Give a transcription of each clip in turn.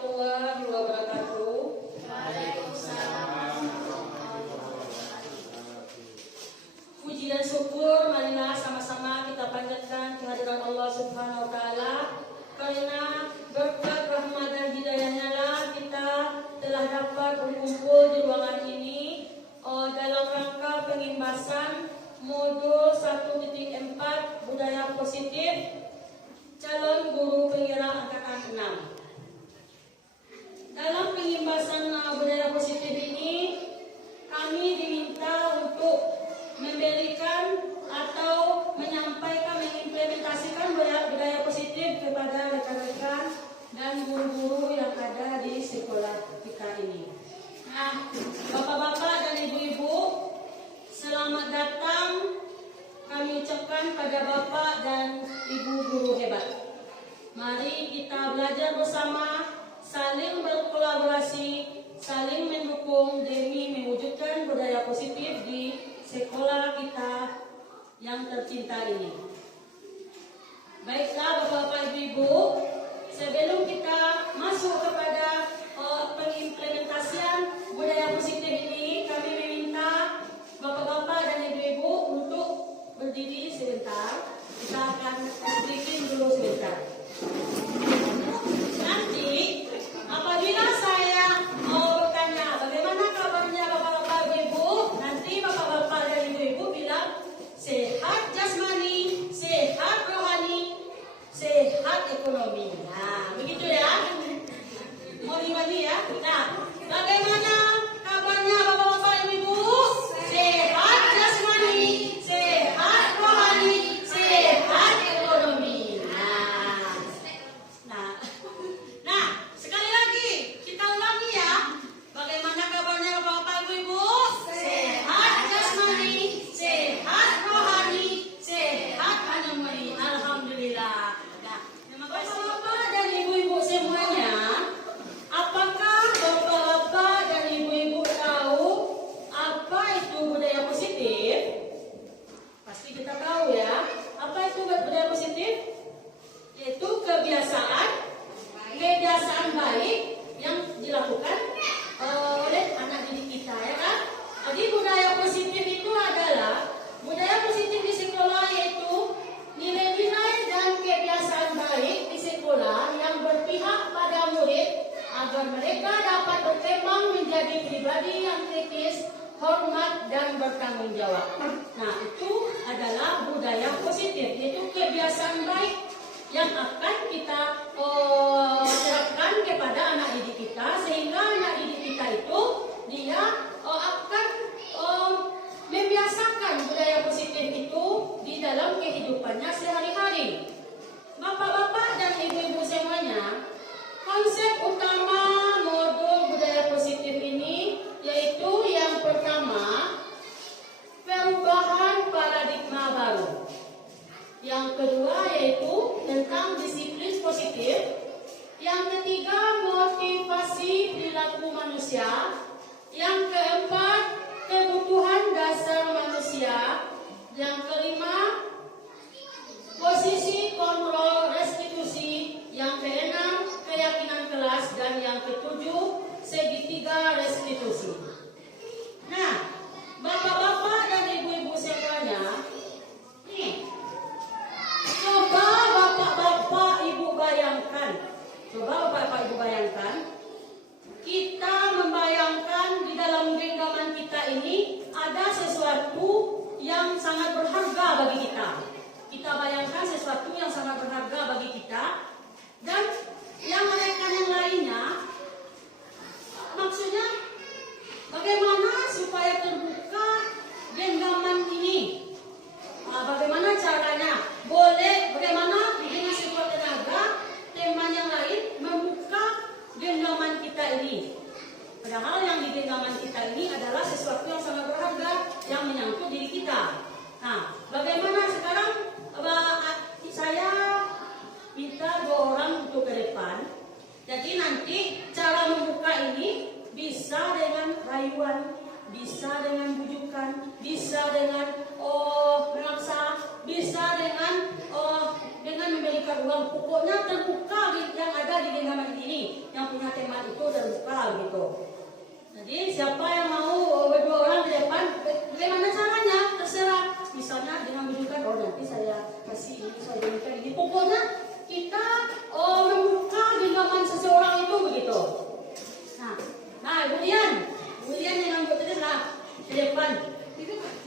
warahmatullahi wabarakatuh. Waalaikumsalam. Puji dan syukur marilah sama-sama kita panjatkan kehadiran Allah Subhanahu wa taala, karena berkat rahmat dan hidayahnya lah kita telah dapat berkumpul di ruangan ini dalam rangka pengimbasan modul 1.4 budaya positif calon guru penggerak angkatan 6. Dalam pengimbasan budaya positif ini, kami diminta untuk memberikan atau menyampaikan, mengimplementasikan budaya positif kepada rekan-rekan dan guru-guru yang ada di sekolah kita ini. Nah, Bapak-bapak dan Ibu-ibu, selamat datang kami ucapkan pada Bapak dan Ibu guru hebat. Mari kita belajar bersama, saling berkolaborasi, saling mendukung demi mewujudkan budaya positif di sekolah kita yang tercinta ini. Baiklah Bapak-bapak Ibu-ibu, sebelum kita masuk kepada pengimplementasian budaya positif ini, kami meminta Bapak-bapak dan Ibu-ibu untuk berdiri sebentar. Kita akan breaking dulu sebentar. Nanti apabila saya mau bertanya bagaimana kabarnya Bapak-bapak Ibu-ibu, nanti Bapak-bapak dan Ibu-ibu bilang sehat jasmani, sehat rohani, sehat ekonomi. Nah, begitu ya. Mau dimani ya? Nah, bagaimana kabarnya Bapak-bapak Ibu-ibu? Sehat jasmani, sehat rohani, sehat ekonomi. Nah, sekali lagi kita ulangi ya. Bagaimana kabarnya Bapak Ibu? Sehat jasmani, sehat rohani, sehat ekonomi. Alhamdulillah. Nah, Bapak-bapak dan Ibu-ibu semuanya, apakah Bapak-bapak dan Ibu-ibu tahu apa itu budaya positif? Pasti kita tahu ya. Apa itu budaya positif? Yaitu kebiasaan baik yang dilakukan oleh anak didik kita, ya kan? Jadi budaya positif itu adalah budaya positif di sekolah, yaitu nilai-nilai dan kebiasaan baik di sekolah yang berpihak pada murid agar mereka dapat berkembang menjadi pribadi yang kritis, hormat dan bertanggung jawab. Nah, itu adalah budaya positif, yaitu kebiasaan baik yang akan kita terapkan kepada anak didik kita, sehingga anak didik kita itu dia akan membiasakan budaya positif itu di dalam kehidupannya sehari-hari. Bapak-bapak dan ibu-ibu semuanya, konsep utama modul budaya positif ini yaitu yang pertama, perubahan paradigma baru. Yang kedua yaitu tentang disiplin positif. Yang ketiga, motivasi perilaku manusia. Yang keempat, kebutuhan dasar manusia. Yang kelima, posisi kontrol restitusi. Yang keenam, keyakinan kelas. Dan yang ketujuh, segitiga restitusi. Nah, Bapak-bapak dan Ibu-ibu semuanya, nih, coba Bapak-bapak Ibu bayangkan. Kita membayangkan di dalam genggaman kita ini ada sesuatu yang sangat berharga bagi kita. Kita bayangkan sesuatu yang sangat berharga bagi kita, dan yang rekan yang lainnya, maksudnya bagaimana supaya terbuka genggaman ini? Bagaimana caranya? Bagaimana dengan sekuat tenaga teman yang lain membuka genggaman kita ini? Padahal yang di genggaman kita ini adalah sesuatu yang sangat berharga yang menyangkut diri kita. Nah, bagaimana sekarang saya minta 2 orang untuk ke depan. Jadi nanti cara membuka ini bisa dengan rayuan, bisa dengan bujukan, bisa dengan memaksa, bisa dengan memberikan uang. Pokoknya terbuka yang ada di genggaman ini. Yang punya siapa yang mau berdua orang di depan, bagaimana caranya? Terserah. Misalnya dengan menunjukkan, oh nanti saya kasih ini, saya berikan ini. Pokoknya kita membuka genggaman seseorang itu begitu. Nah, kemudian yang berarti di depan.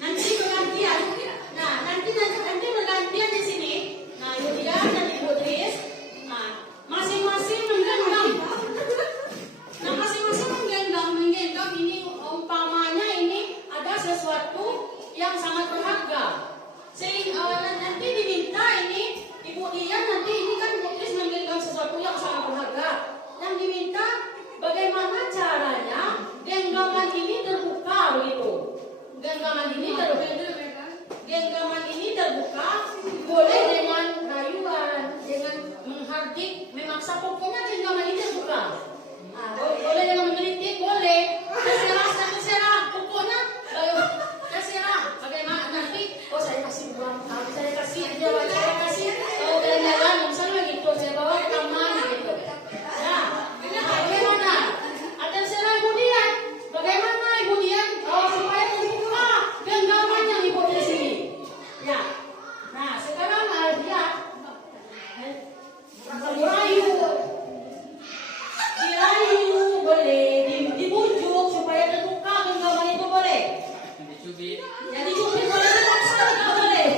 Nanti bergantian. Nah, nanti bergantian di sini. Nah, kemudian nanti Putris. Nah, masing-masing menggenggam. Nah, masing-masing menggenggam ini umpamanya ini ada sesuatu yang sangat berharga. Sehingga nanti diminta ini Ibu Dian nanti ini kan Putris menggenggam sesuatu yang sangat berharga. Yang diminta bagaimana caranya genggaman ini terbuka begitu. Genggaman ini terbuka boleh dengan rayuan, dengan menghardik, memaksa, pokoknya genggaman ini terbuka. Nah, boleh dengan menggelitik, boleh. Terserah, pokoknya terserah. Bagaimana nanti? Oh saya kasih uang, saya kasih jalan-jalan, misalnya begitu, saya bawa ke taman gitu. Nah, bagaimana? Terserah Ibu Dian. Bagaimana Ibu Dian? Supaya terbuka genggaman yang Ibu di sini. Ya. Nah, sekarang lihat. Dirayu boleh, dibujuk supaya terbuka genggaman itu boleh. Dicubit. Ya dicubit boleh, dipaksa juga boleh.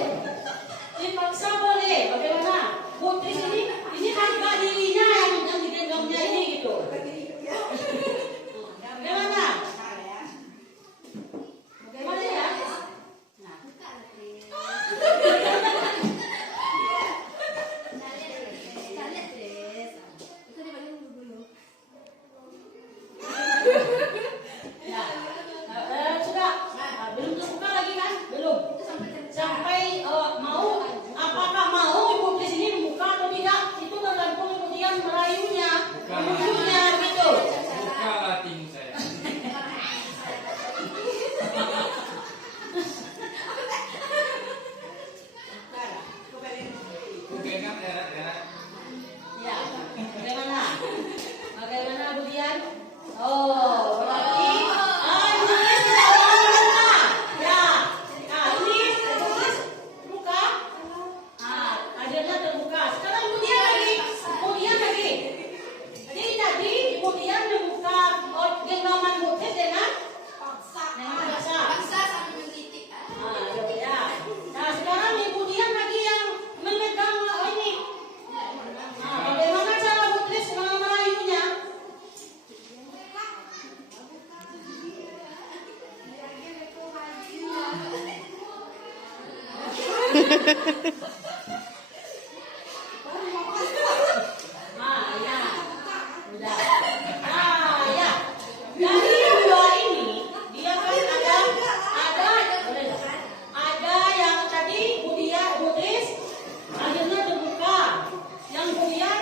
Dipaksa boleh. Bagaimana? Putri ini harga dirinya yang digenggamnya ini gitu. Bagaimana? Bagaimana ya? Nah. Ya. Sudah. Belum terbuka lagi kan? Belum. Sampai apakah mau Ibu di sini membuka atau tidak? Itu tergantung kemudian merayunya, membujuknya gitu. Buka hatimu saya. Kugenggam era. Ya. Bagaimana? Bagaimana Bu Dian? Oh, berarti Nulis tidak mau membuka. Ya. Nah, ini Nulis buka. Akhirnya terbuka. Sekarang Bu Dian lagi. Jadi tadi Ibu Dian membuka genggaman Putri dengan paksa. Ya. Nah, sekarang Ibu Dian lagi yang memegang ini. Nah, bagaimana cara Putri merayunya? Ya. Udah. Ya. Dari yang dua ini, dia kan ada yang tadi Putris akhirnya terbuka. Yang kemudian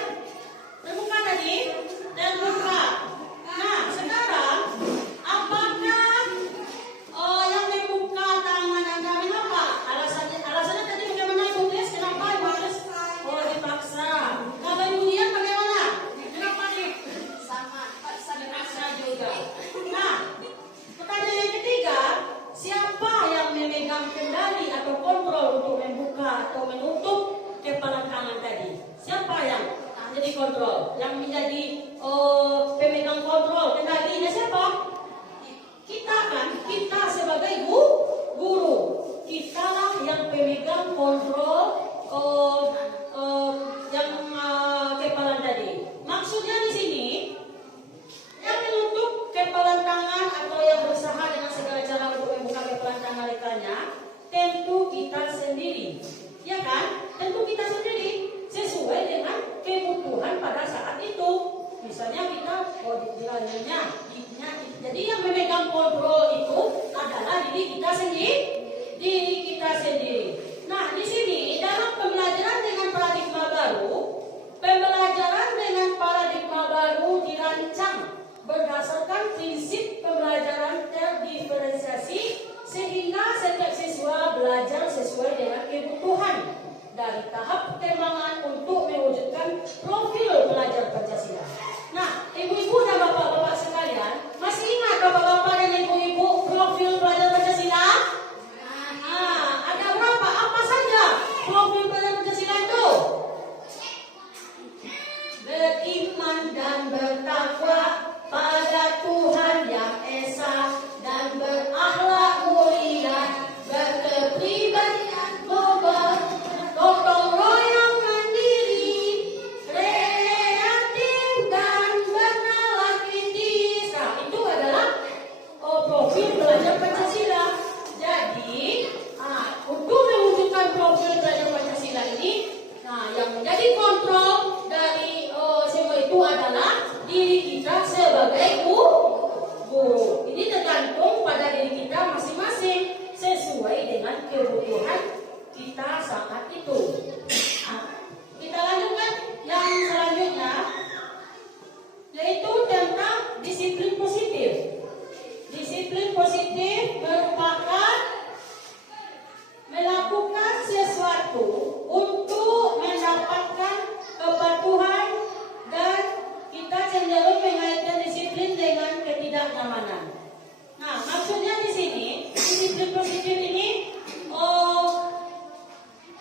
terbuka tadi, terbuka. Nah, sekarang apakah yang membuka tangan Anda mengapa? Alasannya tadi bagaimana Putris? Kenapa Putris? Oh, dipaksa. Nah, kemudian bagaimana? Kenapa dipaksa juga? Nah, pertanyaan yang ketiga, siapa yang memegang kendali atau kontrol untuk membuka atau menutup kepalan tangan tadi? Siapa yang jadi kontrol? Yang menjadi pemegang kontrol kendalinya siapa? Kita kan, kita sebagai guru, kitalah yang pemegang kontrol yang kepalan tadi. Maksudnya di sini yang menutup kepalan tangan atau yang berusaha dengan segala cara untuk membuka kepalan tangan rekannya, tentu kita sendiri, ya kan? Tentu kita sendiri sesuai dengan kebutuhan pada saat itu. Misalnya kita dirayunya, jadi yang memegang kontrol itu adalah diri kita sendiri. Nah, di sini dalam pembelajaran dengan paradigma baru dirancang berdasarkan prinsip pembelajaran terdiferensiasi sehingga setiap siswa belajar sesuai dengan kebutuhan dari tahap perkembangan untuk mewujudkan profil pelajar Pancasila. Nah, ibu-ibu dan bapak-bapak sekalian, masih ingat bapak-bapak dan beriman dan bertakwa pada Tuhan yang Esa, dan berakhlak mulia, berkepribadian global, gotong royong mandiri, kreatif dan bernalar kritis. Nah, itu adalah profil pelajar Pancasila. Jadi, untuk mewujudkan profil pelajar Pancasila ini, yang menjadi kontrol dari semua itu adalah diri kita sebagai guru. Ini tergantung pada diri kita masing-masing sesuai dengan kebutuhan kita saat itu. Kita lanjutkan yang selanjutnya, yaitu tentang disiplin positif. Disiplin positif merupakan melakukan sesuatu untuk mendapatkan kepatuhan, dan kita cenderung mengaitkan disiplin dengan ketidaknyamanan. Nah, maksudnya di sini disiplin positif ini,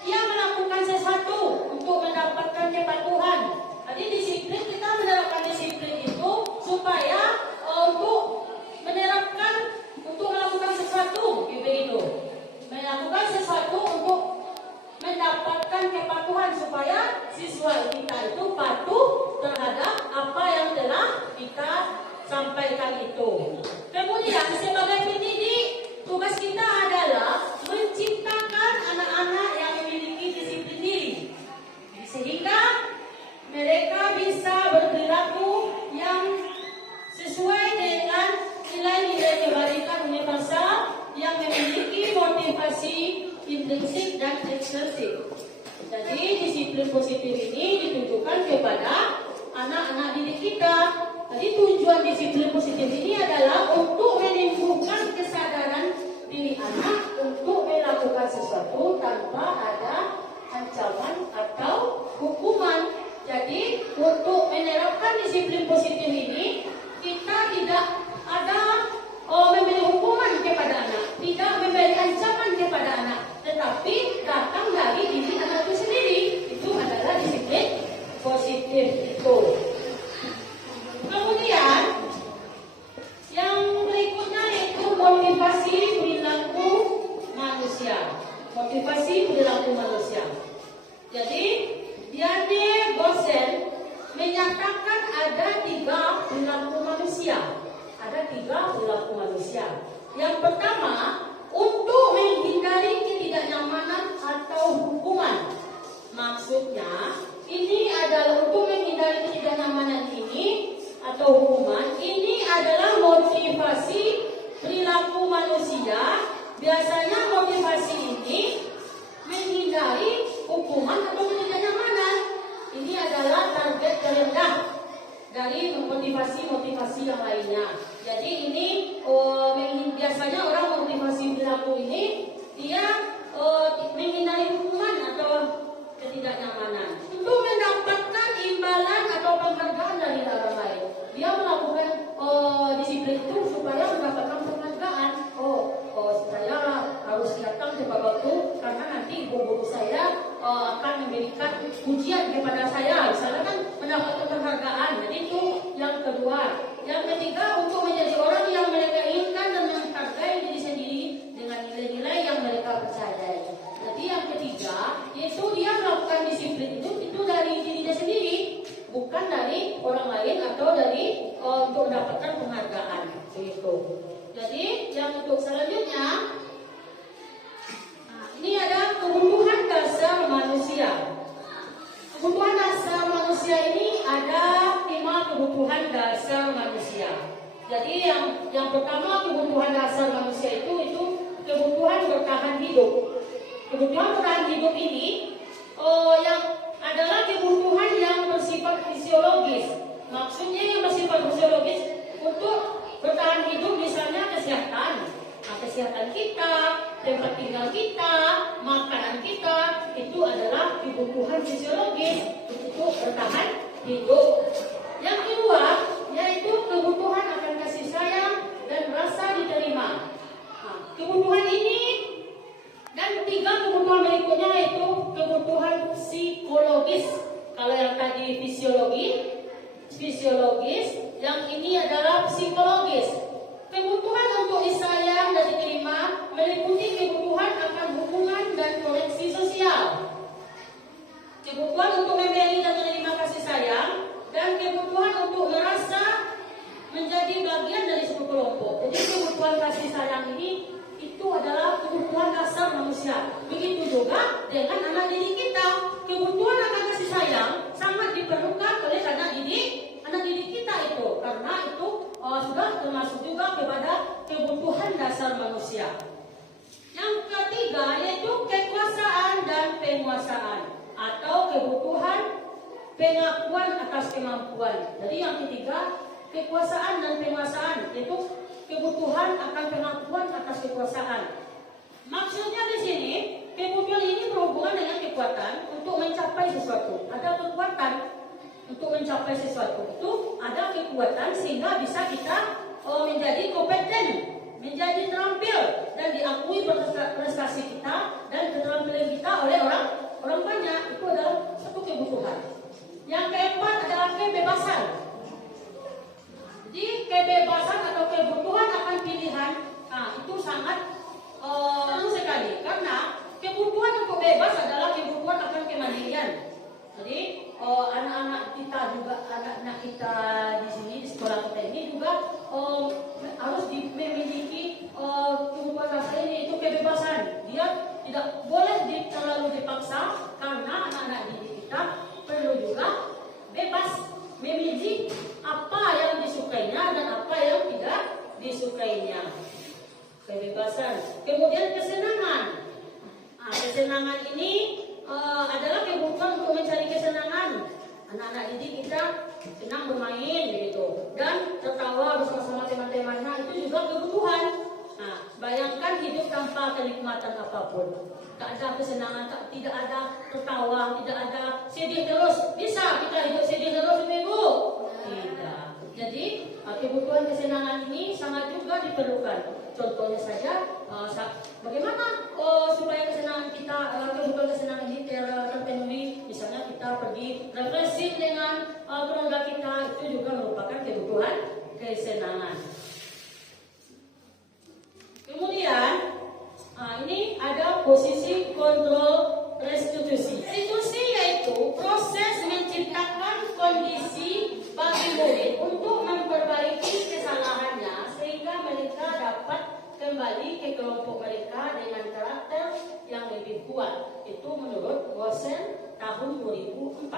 ia melakukan sesuatu untuk mendapatkan kepatuhan. Jadi disiplin, kita menerapkan disiplin itu supaya untuk menerapkan, untuk melakukan sesuatu, begitu. Melakukan sesuatu untuk mendapatkan kepatuhan supaya siswa kita itu patuh terhadap apa yang telah kita sampaikan itu. Kemudian sebagai pendidik, tugas kita adalah menciptakan anak-anak yang memiliki disiplin diri, sehingga mereka bisa berperilaku yang sesuai dengan nilai-nilai kebaikan universal yang memiliki motivasi intrinsik dan ekstrinsik. Jadi disiplin positif ini ditujukan kepada anak-anak didik kita. Jadi tujuan disiplin positif ini adalah untuk menimbulkan kesadaran diri anak untuk melakukan sesuatu tanpa ada ancaman atau hukuman. Jadi untuk menerapkan disiplin positif ini, kita tidak ada memberi hukuman kepada anak, tidak memberi ancaman kepada anak, tetapi datang dari diri anak itu sendiri. Itu adalah disiplin positif itu. Kemudian yang berikutnya yaitu motivasi perilaku manusia. Motivasi perilaku manusia. Jadi Diane Gosen menyatakan ada 3 perilaku manusia. Ada 3 perilaku manusia. Yang pertama, untuk menghindari ketidaknyamanan atau hukuman. Maksudnya, ini adalah untuk menghindari ketidaknyamanan ini atau hukuman. Ini adalah motivasi perilaku manusia. Biasanya motivasi ini menghindari hukuman atau ketidaknyamanan. Ini adalah target terendah dari motivasi-motivasi yang lainnya. Jadi ini biasanya orang motivasi perilaku ini dia menghindari hukuman atau ketidaknyamanan untuk mendapatkan imbalan atau penghargaan dari orang lain. Dia melakukan disiplin itu supaya mendapatkan penghargaan. Saya harus datang tepat waktu karena nanti guru saya akan memberikan ujian kepada saya. Misalnya kan mendapatkan penghargaan. Jadi itu yang kedua. Yang ketiga, untuk menjadi orang yang mereka inginkan dan menghargai diri sendiri dengan nilai-nilai yang mereka percayai. Jadi yang ketiga, yaitu dia melakukan disiplin itu dari dirinya sendiri, bukan dari orang lain atau dari untuk mendapatkan penghargaan. Begitu. Jadi yang untuk selanjutnya, ini ada kebutuhan dasar manusia. Kebutuhan dasar manusia ini ada 5 kebutuhan dasar manusia. Jadi yang pertama, kebutuhan dasar manusia itu kebutuhan bertahan hidup. Kebutuhan bertahan hidup ini yang adalah kebutuhan yang bersifat fisiologis. Maksudnya yang bersifat fisiologis untuk bertahan hidup, misalnya kesehatan. Kesehatan kita, tempat tinggal kita, makanan kita, itu adalah kebutuhan fisiologis untuk bertahan hidup. Yang kedua, yaitu kebutuhan akan kasih sayang dan rasa diterima. Kebutuhan ini dan 3 kebutuhan berikutnya yaitu kebutuhan psikologis. Kalau yang tadi fisiologi, fisiologis, yang ini adalah psikologis. Kebutuhan untuk disayang dan diterima meliputi kebutuhan akan hubungan dan koneksi sosial. Kebutuhan untuk memberi dan menerima kasih sayang dan kebutuhan untuk merasa menjadi bagian dari suatu kelompok. Jadi kebutuhan kasih sayang ini itu adalah kebutuhan dasar manusia. Begitu juga dengan anak didik kita. Kebutuhan akan kasih sayang sangat diperlukan oleh anak didik kita itu, karena itu sudah termasuk juga kepada kebutuhan dasar manusia. Yang ketiga yaitu kekuasaan dan penguasaan atau kebutuhan pengakuan atas kemampuan. Jadi yang ketiga kekuasaan dan penguasaan yaitu kebutuhan akan pengakuan atas kekuasaan. Maksudnya di sini kebutuhan ini berhubungan dengan kekuatan untuk mencapai sesuatu. Ada kekuatan untuk mencapai sesuatu itu ada kekuatan sehingga bisa kita menjadi kompeten, menjadi terampil dan diakui prestasi kita dan keterampilan kita oleh orang banyak. Itu adalah satu kebutuhan. Yang keempat adalah kebebasan. Jadi kebebasan atau kebutuhan akan pilihan, itu sangat perlu sekali karena kebutuhan untuk bebas adalah kebutuhan akan kemandirian. Jadi anak-anak kita juga, anak-anak kita di sini di sekolah kita ini juga harus memiliki kebutuhan dasar ini, itu kebebasan. Dia tidak boleh terlalu dipaksa karena anak-anak didik kita perlu juga bebas memilih apa yang disukainya dan apa yang tidak disukainya. Kebebasan. Kemudian kesenangan. Kesenangan ini adalah kebutuhan untuk mencari kesenangan. Anak-anak didik kita senang bermain begitu dan tertawa bersama-sama teman-temannya, itu juga kebutuhan. Bayangkan hidup tanpa kenikmatan apapun. Tak ada kesenangan, tidak ada tertawa, tidak ada sedih terus. Bisa kita hidup sedih terus, Ibu? Tidak. Jadi kebutuhan kesenangan ini sangat juga diperlukan. Contohnya saja, bagaimana supaya kesenangan kita, kebutuhan kesenangan ini terpenuhi. Misalnya kita pergi refreshing dengan keluarga kita, itu juga merupakan kebutuhan kesenangan. Kemudian ini ada posisi kontrol restitusi. Restitusi yaitu proses menciptakan kondisi bagi murid untuk memperbaiki kesalahannya sehingga mereka dapat kembali ke kelompok mereka dengan karakter yang lebih kuat. Itu menurut Gosen tahun 2004.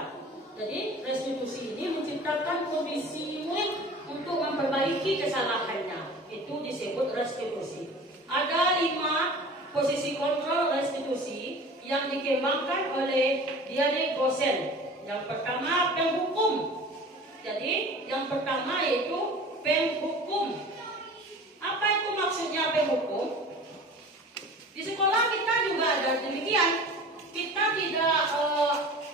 Jadi restitusi ini menciptakan kondisi murid untuk memperbaiki kesalahannya. Itu disebut restitusi. Ada 5 posisi kontrol restitusi yang dikembangkan oleh Diane Gosen. Yang pertama penghukum. Jadi yang pertama yaitu penghukum. Apa itu maksudnya penghukum? Di sekolah kita juga ada demikian. Kita tidak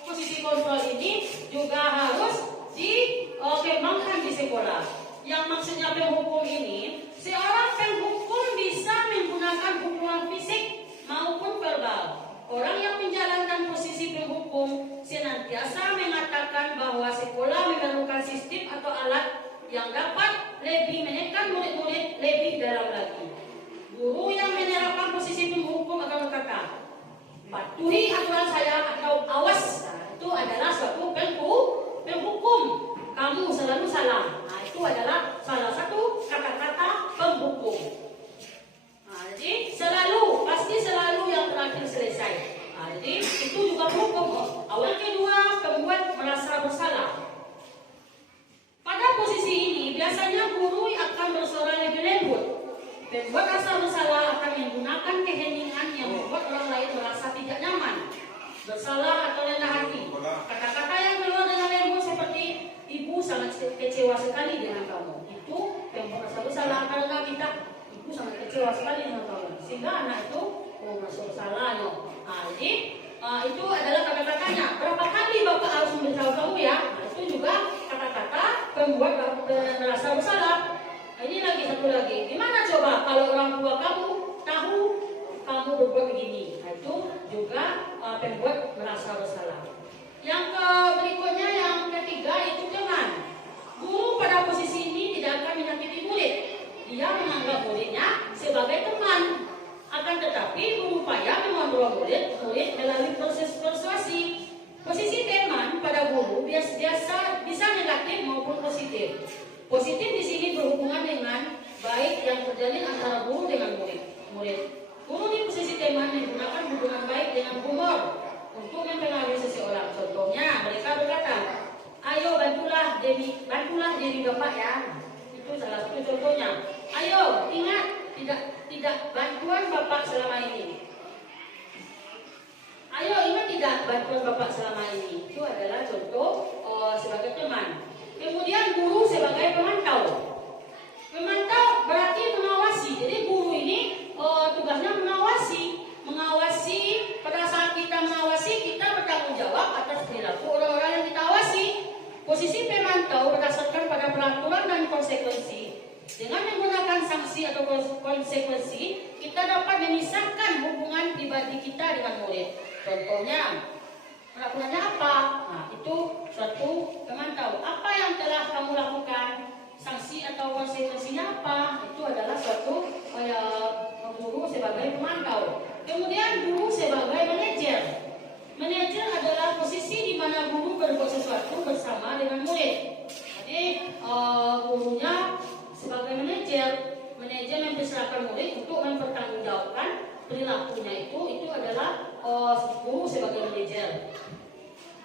posisi kontrol ini juga harus dikembangkan di sekolah. Yang maksudnya penghukum ini, seorang penghukum bisa menggunakan hukuman fisik maupun verbal. Orang yang menjalankan posisi penghukum senantiasa mengatakan bahwa sekolah memerlukan sistem atau alat yang dapat lebih menekan murid-murid lebih dalam lagi. Guru yang menerapkan posisi penghukum akan berkata, patuhi aturan saya atau awas. Itu adalah suatu penghukum. Kamu selalu salah. Itu adalah salah satu kata-kata penghukum. Jadi selalu, pasti selalu yang terakhir selesai. Jadi itu juga hukum. Awal kedua, pembuat merasa bersalah. Pada posisi ini biasanya guru akan bersuara lebih lembut. Pembuat rasa bersalah akan menggunakan keheningan yang membuat orang lain merasa tidak nyaman, bersalah atau rendah hati. Kata-kata yang keluar dengan lembut seperti ibu sangat kecewa sekali dengan kamu. Itu pembuat rasa bersalah karena kita ibu sangat kecewa sekali dengan kamu. Sehingga anak itu merasa bersalah. Jadi itu adalah kata-katanya. Berapa kali Bapak harus memberitahu kamu ya? Itu juga kata-kata pembuat merasa bersalah. Ini lagi satu lagi. Gimana coba kalau orang tua kamu tahu kamu berbuat begini? Itu juga pembuat merasa bersalah. Yang berikutnya yang ketiga itu teman. positif. Positif di sini berhubungan dengan baik yang terjalin antara guru dengan murid. Guru di posisi teman menggunakan hubungan baik dengan humor untuk mempengaruhi seseorang. Contohnya, mereka berkata, ayo bantulah Dewi Bapak ya. Itu salah satu contohnya. Ayo ingat tidak bantuan Bapak selama ini. Ayo ingat tidak bantuan Bapak selama ini. Itu adalah contoh sebagai teman. Kemudian guru sebagai pemantau. Pemantau berarti mengawasi. Jadi guru ini tugasnya mengawasi. Pada saat kita mengawasi, kita bertanggung jawab atas perilaku orang-orang yang kita awasi. Posisi pemantau berdasarkan pada peraturan dan konsekuensi. Dengan menggunakan sanksi atau konsekuensi, kita dapat memisahkan hubungan pribadi kita dengan murid. Contohnya, peraturannya apa? Nah, itu suatu pemantau. Apa yang telah kamu lakukan? Sanksi atau konsekuensinya apa? Itu adalah suatu guru sebagai pemantau. Kemudian guru sebagai manajer. Manajer adalah posisi di mana guru berbuat sesuatu bersama dengan murid. Jadi gurunya sebagai manajer mempersilahkan murid untuk mempertanggungjawabkan perilakunya itu adalah guru sebagai manajer.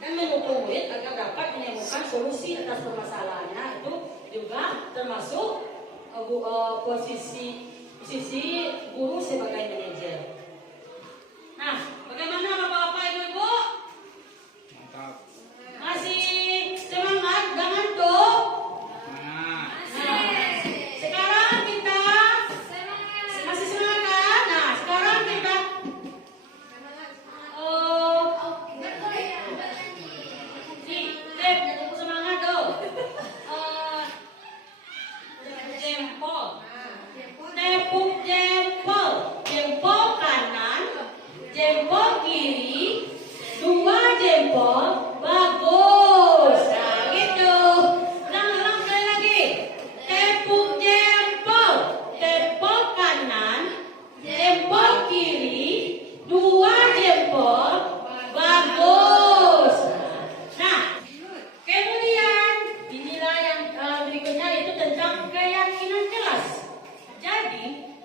Dan mendukung murid agar dapat menemukan solusi atas permasalahannya itu juga termasuk posisi guru sebagai manajer. Nah, bagaimana Bapak-bapak, Ibu-ibu? Mantap. Masih semangat dengan tuh? Mana? Nah, sekarang kita masih semangat kan? Nah, sekarang kita semangat tuh. Tepuk jempol. Jempol kanan, jempol kiri, 2 jempol, bagus. Nah, gitu. Ulang sekali lagi. Tepuk jempol. Jempol kanan, jempol kiri, 2 jempol, bagus. Nah, kemudian inilah yang berikutnya, itu tentang keyakinan kelas. Jadi,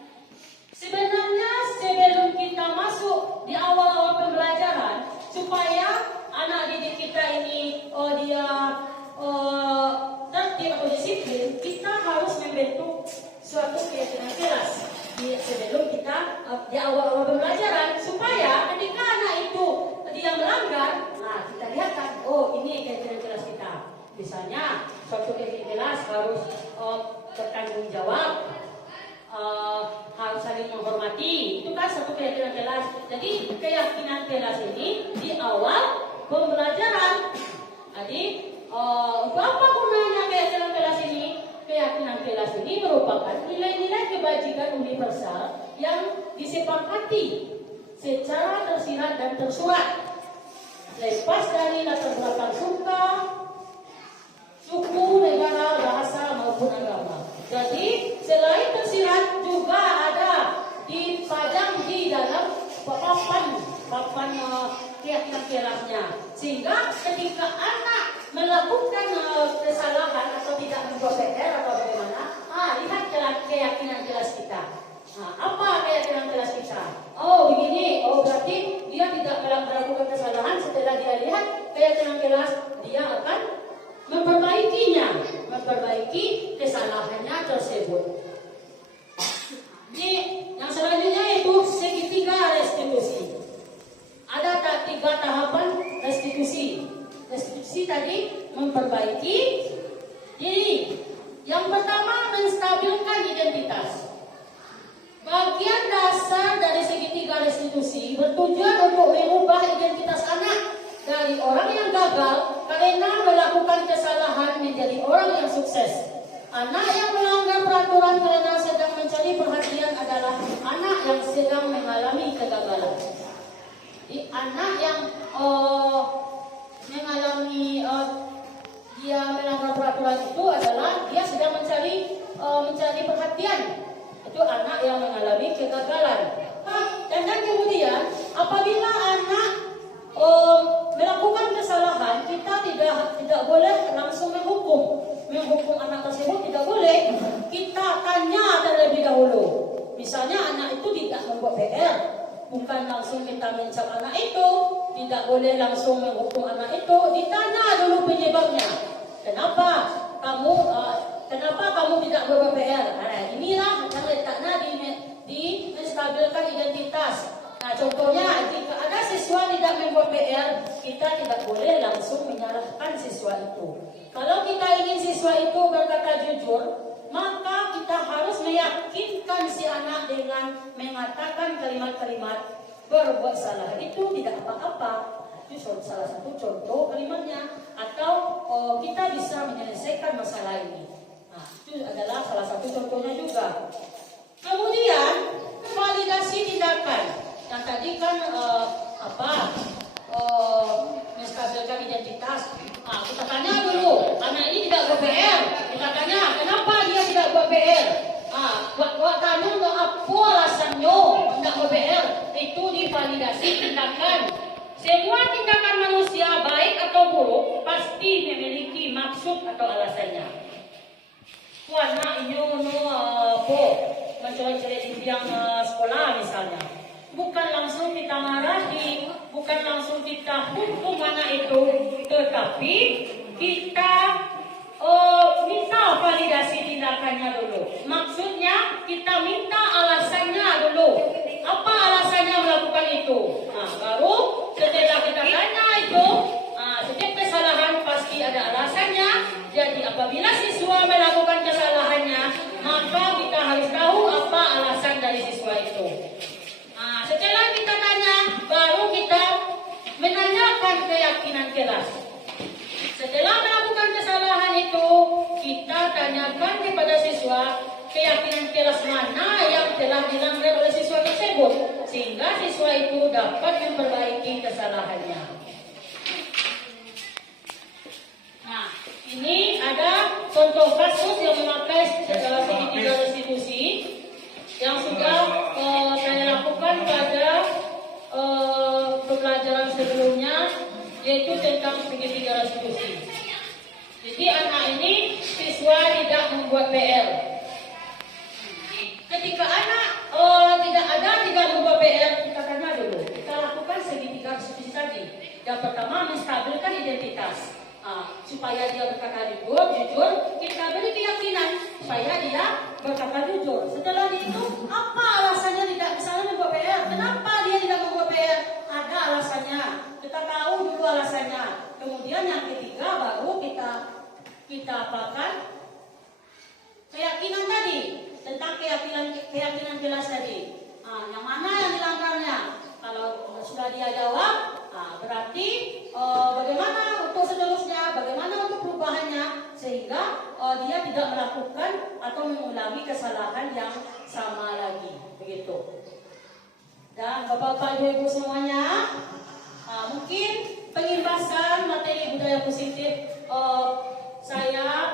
sebenarnya sebelum kita masuk di awal-awal pembelajaran, supaya anak didik kita ini dia tertib atau disiplin, kita harus membentuk suatu keyakinan kelas sebelum kita di awal-awal pembelajaran, supaya ketika anak itu dia melanggar, nah kita lihat kan, oh ini keyakinan kelas kita. Misalnya suatu keyakinan kelas harus bertanggung jawab, harus saling menghormati, itu kan satu keyakinan kelas. Jadi keyakinan kelas ini di awal pembelajaran. Jadi untuk apa gunanya keyakinan kelas ini? Keyakinan kelas ini merupakan nilai-nilai kebajikan universal yang disepakati secara tersirat dan tersurat, lepas dari latar belakang suku, negara, bahasa maupun agama. Jadi selain tersirat juga ada dipajang di dalam papan keyakinan kelasnya, sehingga ketika anak melakukan kesalahan atau tidak membuat PR atau bagaimana, lihat keyakinan kelas kita. Nah, apa keyakinan kelas kita? Oh begini, oh berarti dia tidak melakukan kesalahan. Setelah dia lihat keyakinan kelas, dia akan memperbaiki kesalahannya tersebut. Ini yang selanjutnya itu segitiga restitusi. Ada 3 tahapan restitusi. Restitusi tadi memperbaiki diri. Yang pertama, menstabilkan identitas. Bagian dasar dari segitiga restitusi bertujuan untuk mengubah identitas anak dari orang yang gagal karena melakukan kesalahan menjadi orang yang sukses. Anak yang melanggar peraturan karena sedang mencari perhatian adalah anak yang sedang mengalami kegagalan. Jadi, anak yang mengalami dia melanggar peraturan itu adalah dia sedang mencari perhatian. Itu anak yang mengalami kegagalan. Dan kemudian apabila anak melakukan kesalahan, kita tidak boleh langsung menghukum bukan langsung kita mencap anak itu, tidak boleh langsung menghukum anak itu. Ditanya dulu penyebabnya. Kenapa kamu tidak ber-PR? Nah, inilah yang letaknya di menstabilkan identitas. Nah, contohnya jika ada siswa tidak membuat PR, kita tidak boleh langsung menyalahkan siswa itu. Kalau kita ingin siswa itu berkata jujur, maka kita harus meyakinkan si anak dengan mengatakan kalimat-kalimat berbuat salah itu tidak apa-apa. Itu salah satu contoh kalimatnya. Atau kita bisa menyelesaikan masalah ini. Nah, itu adalah salah satu contohnya juga. Kemudian validasi tindakan. Yang tadi kan menstabilkan identitas. Nah, kita tanya dulu, anak ini tidak buat PR. Kita tanya, kenapa dia tidak buat PR? Buat tanya apa alasannya tidak buat PR? Itu divalidasi tindakan. Semua tindakan manusia baik atau buruk pasti memiliki maksud atau alasannya. Anak ini mencoba-coba di bidang sekolah misalnya. Bukan langsung kita marahi, bukan langsung kita hukum anak itu, tetapi kita minta validasi tindakannya dulu. Maksudnya kita minta alasannya dulu. Apa alasannya melakukan itu? Nah, baru setelah kita tanya itu, setiap kesalahan pasti ada alasannya. Jadi apabila siswa melakukan kesalahannya, maka kita harus tahu apa alasan dari siswa itu. Setelah kita tanya, baru kita menanyakan keyakinan kelas. Setelah melakukan kesalahan itu, kita tanyakan kepada siswa keyakinan kelas mana yang telah dilanggar oleh siswa tersebut, sehingga siswa itu dapat memperbaiki kesalahannya. Nah, ini ada contoh kasus yang memakai segitiga restitusi yang sudah saya lakukan pada pembelajaran sebelumnya, yaitu tentang segitiga restitusi. Jadi anak ini siswa tidak membuat PR. Ketika anak tidak membuat PR, kita tanya dulu. Kita lakukan segitiga restitusi tadi. Yang pertama, menstabilkan identitas. Supaya dia berkata jujur, kita beri keyakinan supaya dia berkata jujur. Setelah itu, apa alasannya tidak misalnya membuat PR? Kenapa dia tidak membuat PR? Ada alasannya. Kita tahu dulu alasannya. Kemudian yang ketiga baru kita apakan keyakinan tadi, tentang keyakinan jelas tadi. Yang mana yang dilanggarnya? Kalau sudah dia jawab, berarti bagaimana untuk seterusnya, bagaimana untuk perubahannya, sehingga dia tidak melakukan atau mengulangi kesalahan yang sama lagi, begitu. Dan Bapak-Bapak Ibu semuanya, mungkin pengimbasan materi budaya positif saya